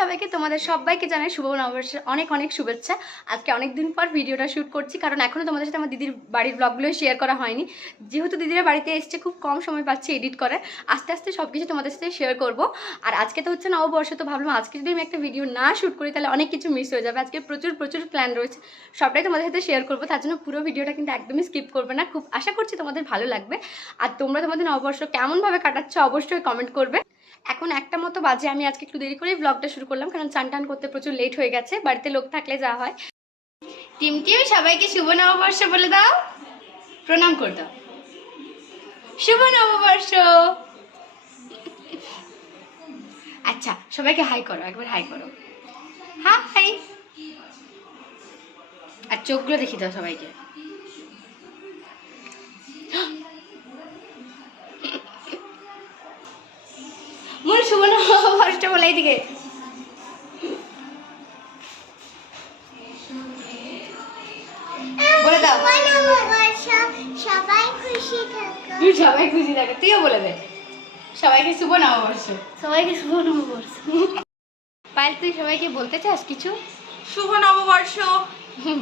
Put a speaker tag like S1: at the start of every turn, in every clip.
S1: সবাইকে, তোমাদের সবাইকে জানাই শুভ নববর্ষের অনেক অনেক শুভেচ্ছা। আজকে অনেক দিন পর ভিডিওটা শ্যুট করছি, কারণ এখনও তোমাদের সাথে আমার দিদির বাড়ির ব্লগগুলো শেয়ার করা হয়নি। যেহেতু দিদিরা বাড়িতে এসছে, খুব কম সময় পাচ্ছি এডিট করে। আস্তে আস্তে সব কিছু তোমাদের সাথে শেয়ার করব। আর আজকে তো হচ্ছে নববর্ষ, তো ভাবলাম আজকে যদি আমি একটা ভিডিও না শ্যুট করি, তাহলে অনেক কিছু মিস হয়ে যাবে। আজকে প্রচুর প্রচুর প্ল্যান রয়েছে। সবটাই তোমাদের সাথে শেয়ার করব। তার জন্য পুরো ভিডিওটা কিন্তু একদমই স্কিপ করবে না। খুব আশা করছি তোমাদের ভালো লাগবে। আর তোমরা তোমাদের নববর্ষ কেমনভাবে কাটাচ্ছ, অবশ্যই কমেন্ট করবে। এখন একটা মতো বাজে, আমি আজকে একটু দেরি করেই ব্লগটা শুরু করলাম, কারণ চান টান করতে প্রচুর লেট হয়ে গেছে, বাড়িতে লোক থাকলে যা হয়। টিম টিম, সবাইকে শুভ নববর্ষ বলে দাও, প্রণাম করে দাও। শুভ নববর্ষ! আচ্ছা সবাইকে হাই করো, একবার হাই করো। হ্যাঁ হাই আর চোখগুলো দেখিয়ে দাও সবাইকে। নববর্ষ বলে এইদিকে বলে দাও।
S2: সবাই খুশি থাকো
S1: সবাই খুশি থাকে তুইও বলে দে। সবাইকে শুভ নববর্ষ।
S2: সবাইকে শুভ নববর্ষ।
S1: পায়েল তুই সবাইকে বলতে চাস কিছু?
S3: শুভ নববর্ষ।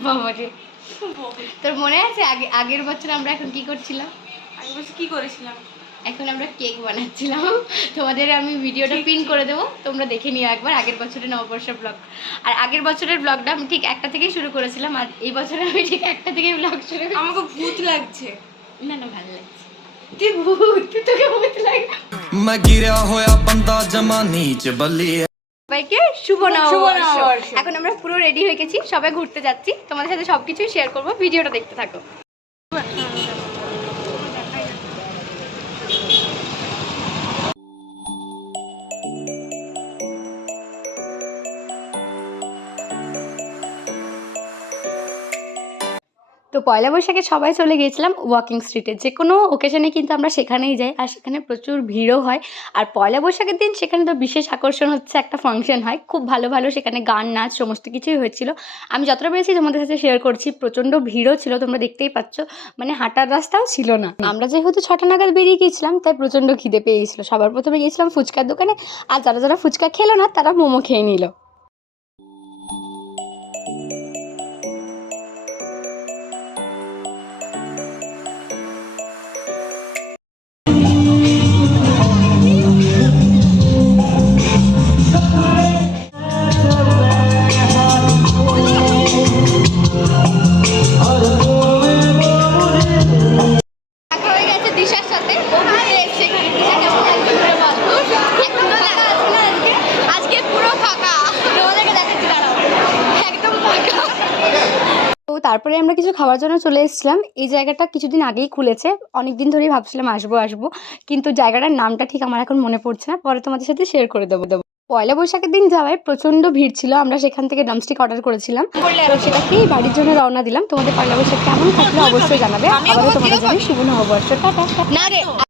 S1: বাবারে। তোর মনে আছে আগে আগের বছর আমরা এখন কি করছিলাম?
S3: আমি বলছি কি করেছিলাম?
S1: এখন আমরা কেক বানাচ্ছিলাম। তোমাদের আমি ভিডিওটা পিন করে দেবো তোমরা দেখে নিও একবার আগের বছরের নববর্ষের ব্লগ। আর আগের বছরের ব্লগটা আমি ঠিক একটা থেকেই শুরু করেছিলাম আর এই বছরে আমি ঠিক একটা থেকেই ব্লগ শুরু
S3: আমাকে ভূত লাগছে।
S1: না না ভালো লাগছে। সবাইকে শুভ এখন আমরা পুরো রেডি হয়ে গেছি সবাই ঘুরতে যাচ্ছি। তোমাদের সাথে সবকিছুই শেয়ার করব ভিডিওটা দেখতে থাকো। তো পয়লা বৈশাখে সবাই চলে গিয়েছিলাম ওয়াকিং স্ট্রিটে যে কোনো ওকেশনে কিন্তু আমরা সেখানেই যাই আর সেখানে প্রচুর ভিড়ও হয়। আর পয়লা বৈশাখের দিন সেখানে তো বিশেষ আকর্ষণ হচ্ছে একটা ফাংশন হয়। খুব ভালো ভালো সেখানে গান, নাচ সমস্ত কিছুই হয়েছিল। আমি যতটা পেরেছি তোমাদের সাথে শেয়ার করছি, প্রচণ্ড ভিড়ও ছিল, তোমরা দেখতেই পাচ্ছ। মানে হাঁটার রাস্তাও ছিল না। আমরা যেহেতু ছটা নাগাদ বেরিয়ে গিয়েছিলাম, তাই প্রচণ্ড খিদে পেয়ে গেছিল সবার প্রথমে গিয়েছিলাম ফুচকার দোকানে। আর যারা যারা ফুচকা খেলো না, তারা মোমো খেয়ে নিল। সাথে আজকে পুরো ফাঁকা। ফাঁকা। তো তারপরে আমরা কিছু খাওয়ার জন্য চলে এসেছিলাম। এই জায়গাটা কিছুদিন আগেই খুলেছে। অনেক দিন ধরেই ভাবছিলাম আসব আসব। কিন্তু জায়গাটার নামটা ঠিক আমার এখন মনে পড়ছে না। পরে তোমাদের সাথে শেয়ার করে দেবো দেবো। পয়লা বৈশাখের দিন যাওয়ায় প্রচণ্ড ভিড় ছিল। আমরা সেখান থেকে ড্রামস্টিক অর্ডার করেছিলাম। তো সেটা খেয়ে বাড়ির জন্য রওনা দিলাম। তোমাদের পয়লা বৈশাখ কেমন থাকলে অবশ্যই জানাবে। আবারও তোমাদের জন্য শুভ নববর্ষ। টাটা। না রে